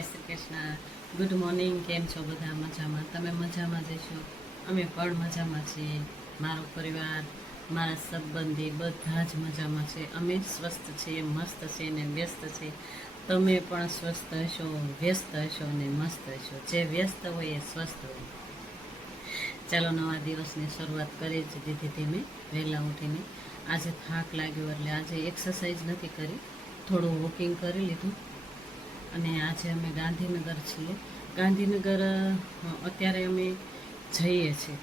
જય Shri Krishna. Good morning. કેમ છો બધા? મજામાં? તમે મજામાં જશો? અમે પણ મજામાં છીએ. મારો પરિવાર, મારા સંબંધી બધા જ મજામાં છે. અમે સ્વસ્થ છીએ, મસ્ત છીએ ને વ્યસ્ત છીએ. તમે પણ સ્વસ્થ હશો, વ્યસ્ત હશો ને મસ્ત હશો. જે વ્યસ્ત હોય એ સ્વસ્થ હોય. ચાલો નવા દિવસની શરૂઆત કરી જ દીધી હતી મેં વહેલા ઉઠીને. આજે થાક લાગ્યો એટલે આજે એક્સરસાઇઝ નથી કરી, થોડું વોકિંગ કરી લીધું. અને આજે અમે ગાંધીનગર છીએ. ગાંધીનગર અત્યારે અમે જઈએ છીએ,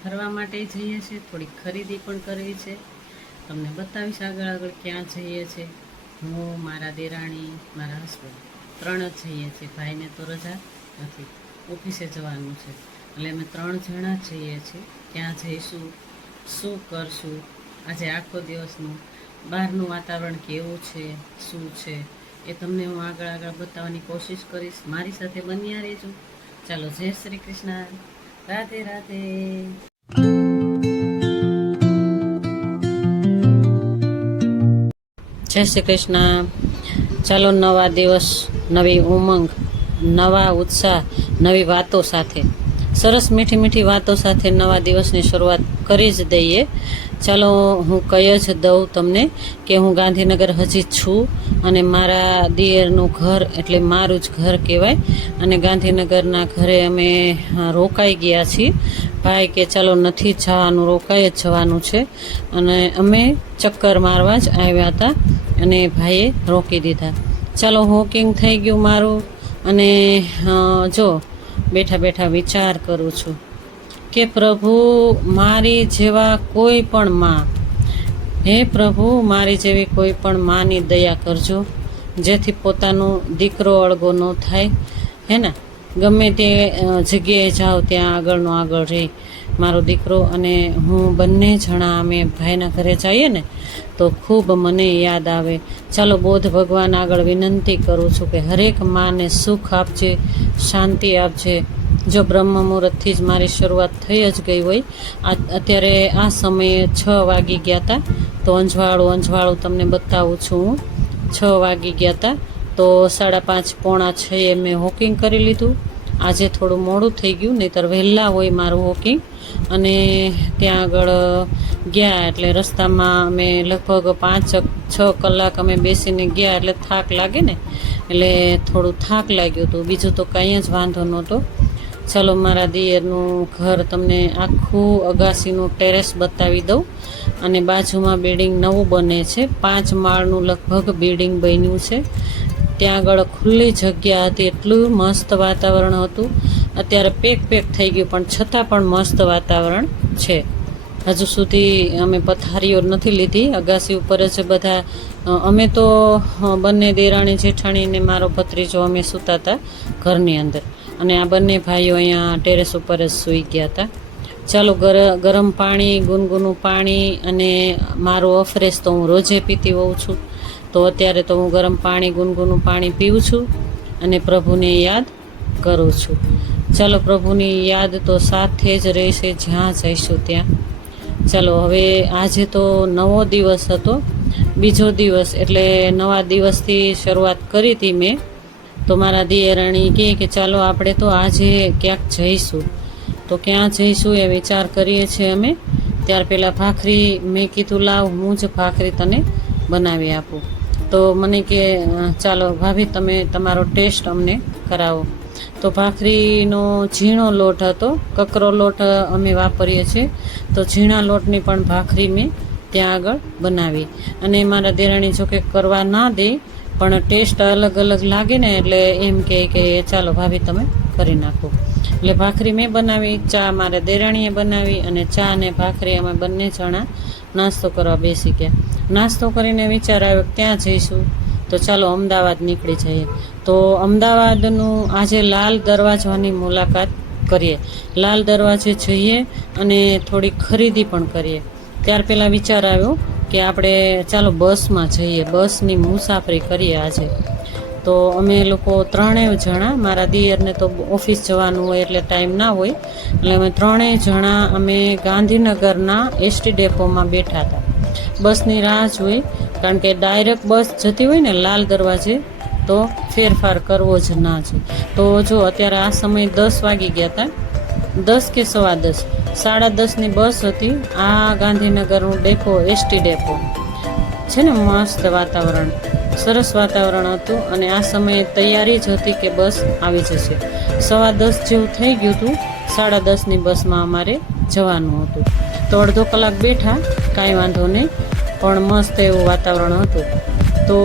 ફરવા માટે જઈએ છીએ, થોડી ખરીદી પણ કરવી છે. તમને બતાવીશ આગળ આગળ ક્યાં જઈએ છીએ. હું, મારા દેરાણી, મારા હસબન્ડ 3 જ જઈએ છીએ. ભાઈને તો રજા નથી, ઓફિસે જવાનું છે, એટલે અમે 3 જણા જઈએ છીએ. ક્યાં જઈશું, શું કરશું, આજે આખો દિવસનું બહારનું વાતાવરણ કેવું છે, શું છે એ તમને હું આગળ બતાવવાની કોશિશ કરીશ. મારી સાથે બન્યા રહેજો. ચાલો, જય શ્રી કૃષ્ણ. રાધે રાધે. જય શ્રી કૃષ્ણ. ચાલો, નવા દિવસ, નવી ઉમંગ, નવા ઉત્સાહ, નવી વાતો સાથે, સરસ મીઠી મીઠી વાતો સાથે નવા દિવસની શરૂઆત કરી જ દઈએ. ચાલો, હું કહી જ દઉં તમને કે હું ગાંધીનગર હજી છું અને મારા દિયરનું ઘર એટલે મારું જ ઘર કહેવાય. અને ગાંધીનગરના ઘરે અમે રોકાઈ ગયા છીએ. ભાઈ કે ચાલો નથી જવાનું, રોકાઈ જ જવાનું છે. અને અમે ચક્કર મારવા જ આવ્યા હતા અને ભાઈએ રોકી દીધા. ચાલો, વોકિંગ થઈ ગયું મારું. અને જો બેઠા બેઠા વિચાર કરું છું કે પ્રભુ, મારી જેવા કોઈ પણ માં, હે પ્રભુ, મારી જેવી કોઈ પણ માની દયા કરજો, જેથી પોતાનો દીકરો અળગો ન થાય. હે ને, ગમે તે જગ્યાએ જાઓ ત્યાં આગળનો આગળ રહે મારો દીકરો. અને હું બંને જણા અમે ભાઈના ઘરે જઈએ ને તો ખૂબ મને યાદ આવે. ચાલો, બોધ ભગવાન આગળ વિનંતી કરું છું કે હરેક માને સુખ આપજે, શાંતિ આપજે. જો બ્રહ્મ મુહૂર્તથી જ મારી શરૂઆત થઈ જ ગઈ હોય. અત્યારે આ સમયે 6 વાગી ગયા હતા. તો અંજવાળું તમને બતાવું છું. હું 6 વાગી ગયા હતા તો 5:30 પોણા 6 મેં વોકિંગ કરી લીધું. આજે થોડું મોડું થઈ ગયું, નહીંતર વહેલા હોય મારું વોકિંગ. અને ત્યાં આગળ ગયા એટલે રસ્તામાં અમે લગભગ 5-6 કલાક અમે બેસીને ગયા એટલે થાક લાગે ને, એટલે થોડું થાક લાગ્યું હતું. બીજું તો કંઈ જ વાંધો નહોતો. ચાલો, મારા દિયરનું ઘર તમને આખું અગાસીનું ટેરેસ બતાવી દઉં. અને બાજુમાં બિલ્ડિંગ નવું બને છે, 5 માળનું લગભગ બિલ્ડિંગ બન્યું છે. ત્યાં આગળ ખુલ્લી જગ્યા હતી, એટલું મસ્ત વાતાવરણ હતું. અત્યારે પેક થઈ ગયું પણ છતાં પણ મસ્ત વાતાવરણ છે. હજુ સુધી અમે પથારીઓ નથી લીધી, અગાસી ઉપર જ બધા અમે તો બંને દેરાણી જેઠાણી ને મારો ભત્રીજો અમે સૂતા હતા ઘરની અંદર. અને આ બંને ભાઈઓ અહીંયા ટેરેસ ઉપર જ સૂઈ ગયા હતા. ચાલો, ગરમ પાણી, ગુનગુનું પાણી, અને મારું અફરેશ તો હું રોજે પીતી હોઉં છું. તો અત્યારે તો હું ગરમ પાણી, ગુનગુનું પાણી પીવું છું અને પ્રભુને યાદ કરું છું. ચાલો, પ્રભુની યાદ તો સાથે જ રહેશે જ્યાં જઈશું ત્યાં. ચાલો, હવે આજે તો નવો દિવસ હતો, બીજો દિવસ, એટલે નવા દિવસથી શરૂઆત કરી હતી મેં. તો મારા દિયરાણી કહે કે ચાલો આપણે તો આજે ક્યાંક જઈશું. તો ક્યાં જઈશું એ વિચાર કરીએ છીએ અમે. ત્યાર પહેલાં ભાખરી મેં કીધું લાવ હું જ ભાખરી તને બનાવી આપું. તો મને કે ચાલો ભાભી, તમે તમારો ટેસ્ટ અમને કરાવો. તો ભાખરીનો ઝીણો લોટ હતો, કકરો લોટ અમે વાપરીએ છીએ. તો ઝીણા લોટની પણ ભાખરી મેં ત્યાં આગળ બનાવી. અને મારા દેરાણી જોકે કરવા ના દે, પણ ટેસ્ટ અલગ અલગ લાગે ને એટલે એમ કે ચાલો ભાભી તમે કરી નાખો. એટલે ભાખરી મેં બનાવી, ચા મારા દેરાણીએ બનાવી, અને ચા ને ભાખરી અમે બંને જણા નાસ્તો કરવા બેસી ગયા. નાસ્તો કરીને વિચાર આવ્યો ક્યાં જઈશું. તો ચાલો અમદાવાદ નીકળી જઈએ. તો અમદાવાદનું આજે લાલ દરવાજાની મુલાકાત કરીએ. લાલ દરવાજે જઈએ અને થોડી ખરીદી પણ કરીએ. ત્યાર પહેલાં વિચાર આવ્યો કે આપણે ચાલો બસમાં જઈએ, બસની મુસાફરી કરીએ આજે. તો અમે લોકો 3 જણા, મારા દિયરને તો ઓફિસ જવાનું હોય એટલે ટાઈમ ના હોય, એટલે અમે 3 જણા અમે ગાંધીનગરના એસટી ડેપોમાં બેઠા હતા. બસની રાહ જોઈ, કારણ કે ડાયરેક્ટ બસ જતી હોય ને લાલ દરવાજે તો ફેરફાર કરવો જ ના જોઈએ. તો જો અત્યારે આ સમય 10 વાગી ગયા હતા, 10 કે 10:15, 10:30ની બસ હતી. આ ગાંધીનગરનું ડેપો, એસટી ડેપો છે ને, મસ્ત વાતાવરણ, સરસ વાતાવરણ હતું. અને આ સમયે તૈયારી જ હતી કે બસ આવી જશે. 10:15 જેવું થઈ ગયું હતું. 10:30ની બસમાં અમારે જવાનું હતું. તો અડધો કલાક બેઠા, કાંઈ વાંધો નહીં, પણ મસ્ત એવું વાતાવરણ હતું. તો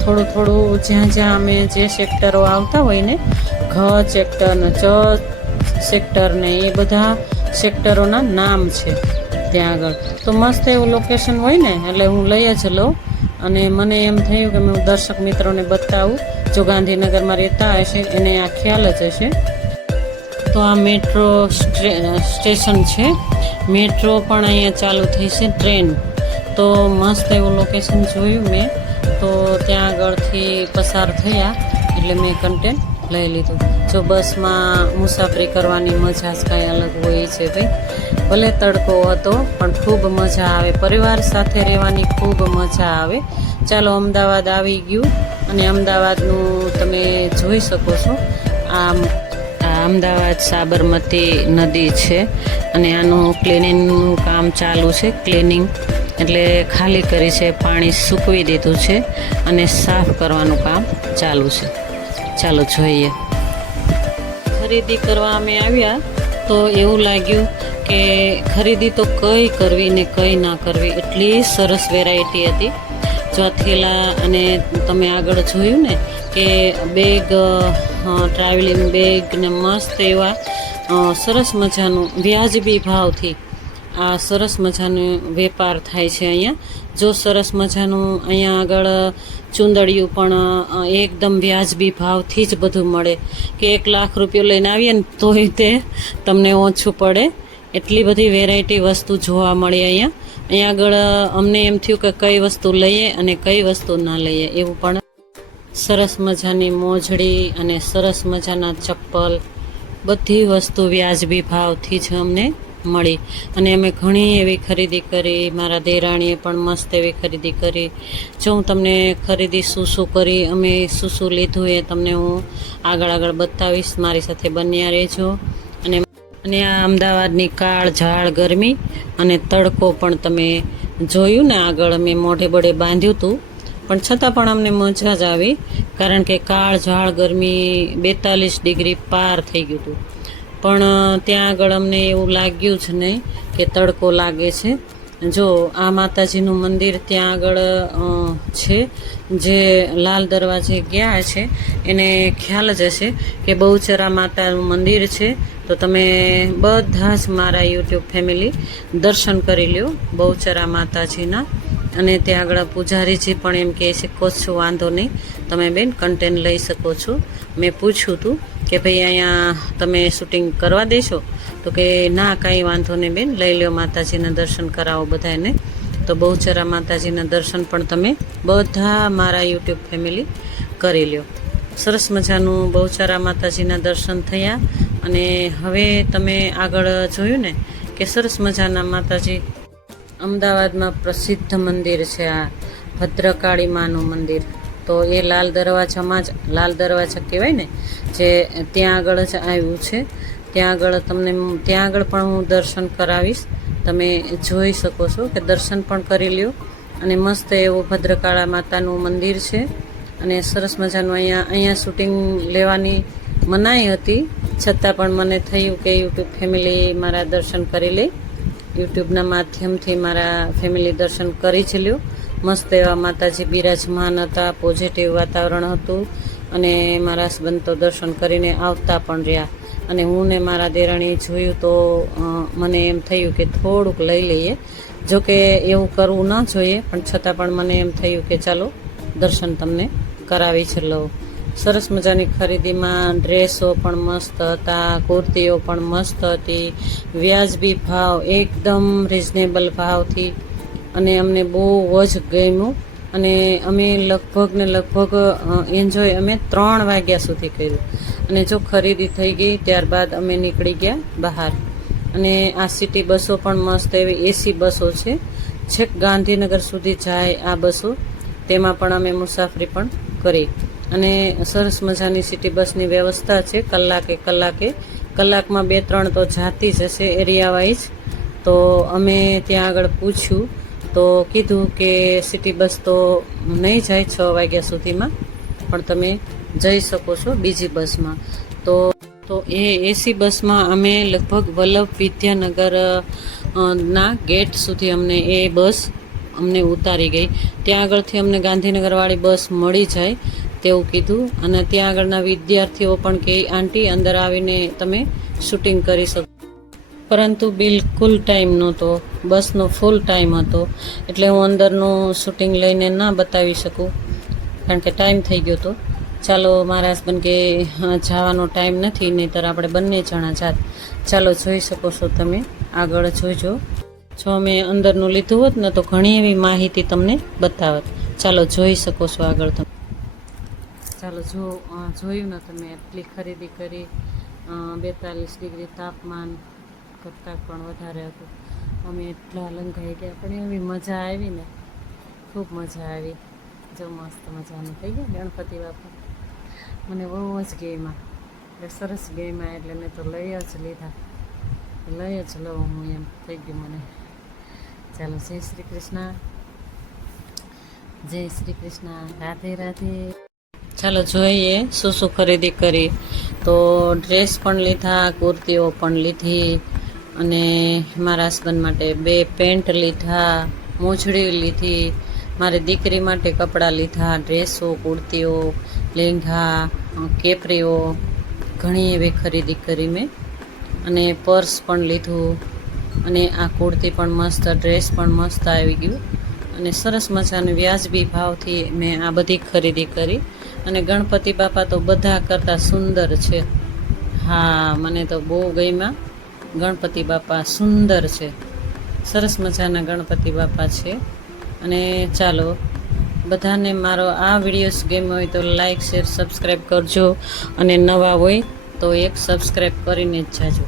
થોડું થોડું જ્યાં જ્યાં અમે જે સેક્ટરો આવતા હોય ને, ઘ સેક્ટર ને ચ સેક્ટર ને એ બધા સેક્ટરોના નામ છે ત્યાં આગળ. તો મસ્ત એવું લોકેશન હોય ને, એટલે હું લઈ જ લઉં. અને મને એમ થયું કે હું દર્શક મિત્રોને બતાવું, જો ગાંધીનગરમાં રહેતા હશે એને આ ખ્યાલ જ હશે. તો આ મેટ્રો સ્ટેશન છે. મેટ્રો પણ અહીંયા ચાલુ થઈ છે, ટ્રેન. તો મસ્ત એવું લોકેશન જોયું મેં. તો ત્યાં આગળથી પસાર થયા એટલે મેં કન્ટેન્ટ લઈ લીધું. જો બસમાં મુસાફરી કરવાની મજા જ કાંઈ અલગ હોય છે ભાઈ. ભલે તડકો હતો પણ ખૂબ મજા આવે, પરિવાર સાથે રહેવાની ખૂબ મજા આવે. ચાલો, અમદાવાદ આવી ગયું. અને અમદાવાદનું તમે જોઈ શકો છો, આ અમદાવાદ સાબરમતી નદી છે. અને આનું ક્લિનિંગનું કામ ચાલુ છે. ક્લિનિંગ એટલે ખાલી કરી છે, પાણી સૂકવી દીધું છે અને સાફ કરવાનું કામ ચાલુ છે. ચાલો જોઈએ. ખરીદી કરવા અમે આવ્યા તો એવું લાગ્યું કે ખરીદી તો કઈ કરવી ને કઈ ના કરવી, એટલી સરસ વેરાયટી હતી. જો થેલા, અને તમે આગળ જોયું ને કે બેગ, ટ્રાવેલિંગ બેગ ને મસ્ત એવા સરસ મજાનું વ્યાજબી ભાવથી આ સરસ મજાનો વેપાર થાય છે અહીંયા. જો સરસ મજાનું અહીંયા આગળ ચુંદડિયું પણ એકદમ વ્યાજબી ભાવથી જ બધું મળે, કે 1 લાખ રૂપિયો લઈને આવીએ ને તોય તે તમને ઓછું પડે. એટલી બધી વેરાયટી વસ્તુ જોવા મળી અહીંયા. અહીંયા આગળ અમને એમ થયું કે કઈ વસ્તુ લઈએ અને કઈ વસ્તુ ના લઈએ, એવું પણ. સરસ મજાની મોજડી અને સરસ મજાના ચપ્પલ, બધી વસ્તુ વ્યાજબી ભાવથી જ અમને મળી. અને અમે ઘણી એવી ખરીદી કરી. મારા દેરાણીએ પણ મસ્ત એવી ખરીદી કરી. જો હું તમને ખરીદી શું કરી, અમે શું લીધું, એ તમને હું આગળ બતાવીશ. મારી સાથે બન્યા રહેજો. અને આ અમદાવાદની કાળ ઝાળ ગરમી અને તડકો પણ તમે જોયું ને. આગળ મેં મોઢે બળે બાંધ્યું હતું, પણ છતાં પણ અમને મજા જ આવી, કારણ કે કાળ ઝાળ ગરમી 42 ડિગ્રી પાર થઈ ગયું હતું. પણ ત્યાં આગળ અમને એવું લાગ્યું જ નહીં કે તડકો લાગે છે. જો આ માતાજીનું મંદિર ત્યાં આગળ છે, જે લાલ દરવાજે ગયા છે એને ખ્યાલ જ હશે કે બહુચરા માતાનું મંદિર છે. તો તમે બધા જ મારા યુટ્યુબ ફેમિલી દર્શન કરી લ્યો બહુચરા માતાજીના. અને ત્યાં આગળ પૂજારીજી પણ એમ કહે છે, કોશું વાંધો નહીં, તમે બેન કન્ટેન્ટ લઈ શકો છો. મેં પૂછ્યું હતું કે ભાઈ અહીંયા તમે શૂટિંગ કરવા દેશો? તો કે ના, કાંઈ વાંધો નહીં બેન, લઈ લો, માતાજીના દર્શન કરાવો બધાને. તો બહુચરા માતાજીના દર્શન પણ તમે બધા મારા યુટ્યુબ ફેમિલી કરી લ્યો. સરસ મજાનું બહુચરા માતાજીના દર્શન થયા. અને હવે તમે આગળ જોયું ને કે સરસ મજાના માતાજી. અમદાવાદમાં પ્રસિદ્ધ મંદિર છે આ ભદ્રકાળી માનું મંદિર. તો એ લાલ દરવાજામાં જ, લાલ દરવાજા કહેવાય ને, જે ત્યાં આગળ જ આવ્યું છે. ત્યાં આગળ પણ હું દર્શન કરાવીશ. તમે જોઈ શકો છો કે દર્શન પણ કરી લ્યો. અને મસ્ત એવું ભદ્રકાળા માતાનું મંદિર છે. અને સરસ મજાનું અહીંયા શૂટિંગ લેવાની મનાઈ હતી, છતાં પણ મને થયું કે યુટ્યુબ ફેમિલી મારા દર્શન કરી લે. યુટ્યુબના માધ્યમથી મારા ફેમિલી દર્શન કરી જ લ્યો. મસ્ત એવા માતાજી બિરાજમાન હતા, પોઝિટિવ વાતાવરણ હતું. અને મારા હસબન્ડ તો દર્શન કરીને આવતા પણ રહ્યા. અને હું ને મારા દેરાણીએ જોયું તો મને એમ થયું કે થોડુંક લઈ લઈએ. જોકે એવું કરવું ન જોઈએ, પણ છતાં પણ મને એમ થયું કે ચાલો દર્શન તમને કરાવી જ લઉં. સરસ મજાની ખરીદીમાં ડ્રેસો પણ મસ્ત હતા, કુર્તીઓ પણ મસ્ત હતી, વ્યાજબી ભાવ, એકદમ રિઝનેબલ ભાવથી. અને અમને બહુ જ ગમ્યું. અને અમે લગભગ એન્જોય અમે 3 વાગ્યા સુધી કર્યું. અને જો ખરીદી થઈ ગઈ ત્યારબાદ અમે નીકળી ગયા બહાર. અને આ સિટી બસો પણ મસ્ત એવી એસી બસો છે, છેક ગાંધીનગર સુધી જાય આ બસો. તેમાં પણ અમે મુસાફરી પણ કરી. અને સરસ મજાની સિટી બસની વ્યવસ્થા છે. કલાકમાં 2-3 તો જાતી જ હશે એરિયા વાઇઝ. તો અમે ત્યાં આગળ પૂછ્યું તો કીધું કે સિટી બસ તો નહીં જાય 6 વાગ્યા સુધીમાં, પણ તમે જઈ શકો છો બીજી બસમાં. તો એ એસી બસમાં અમે લગભગ વલ્લભ વિદ્યાનગર ના ગેટ સુધી અમને એ બસ અમને ઉતારી ગઈ. ત્યાં આગળથી અમને ગાંધીનગરવાળી બસ મળી જાય તેવું કીધું. અને ત્યાં આગળના વિદ્યાર્થીઓ પણ કે આંટી અંદર આવીને તમે શૂટિંગ કરી શકો, પરંતુ બિલકુલ ટાઈમ નહોતો, બસનો ફૂલ ટાઈમ હતો, એટલે હું અંદરનું શૂટિંગ લઈને ના બતાવી શકું કારણ કે ટાઈમ થઈ ગયો હતો. ચાલો મારા હસબન્ડ કે જવાનો ટાઈમ નથી, નહીંતર આપણે બંને જણા જાત. ચાલો જોઈ શકો છો તમે, આગળ જોઈજો. જો અમે અંદરનું લીધું હોત ને તો ઘણી એવી માહિતી તમને બતાવત. ચાલો જોઈ શકો છો આગળ તમે. ચાલો જોયું ને તમે, એટલી ખરીદી કરી. 42 ડિગ્રી તાપમાન કરતાં પણ વધારે હતું. અમે એટલા લંઘાઈ ગયા, પણ એવી મજા આવી ને, ખૂબ મજા આવી. જો મસ્ત મજાનું થઈ ગયા ગણપતિ બાપા, મને બહુ જ ગેમાં, એટલે સરસ ગેમાં, એટલે મેં તો લઈ જ લીધા, લઈ જ લઉં હું એમ થઈ ગયું મને. ચાલો જય શ્રી કૃષ્ણ, જય શ્રી કૃષ્ણ, રાધે રાધે. ચાલો જોઈએ શું શું ખરીદી કરી. તો ડ્રેસ પણ લીધા, કુર્તીઓ પણ લીધી, અને મારા હસબન્ડ માટે 2 પેન્ટ લીધા, મોજડી લીધી, મારી દીકરી માટે કપડાં લીધા, ડ્રેસો, કુર્તીઓ, લેંઘા, કેપરીઓ, ઘણી એવી ખરીદી કરી મેં. અને પર્સ પણ લીધું, અને આ કુર્તી પણ મસ્ત, ડ્રેસ પણ મસ્ત આવી ગયું, અને સરસ મજાનું વ્યાજબી ભાવથી મેં આ બધી ખરીદી કરી. અને ગણપતિ બાપા તો બધા કરતાં સુંદર છે. હા, મને તો બહુ ગમ્યા. ગણપતિ બાપા સુંદર છે, સરસ મજાના ગણપતિ બાપા છે. અને ચાલો બધાને મારો આ વિડીયોઝ ગમ્યો હોય તો લાઈક, શેર, સબસ્ક્રાઈબ કરજો, અને નવા હોય તો એક સબસ્ક્રાઈબ કરીને જ જાજો.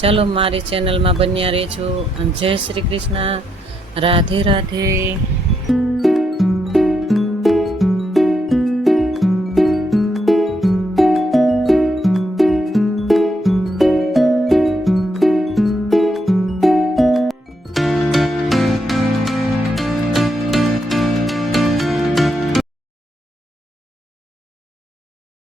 ચાલો મારી ચેનલમાં બન્યા રહેજો. અને જય શ્રી કૃષ્ણ, રાધે રાધે.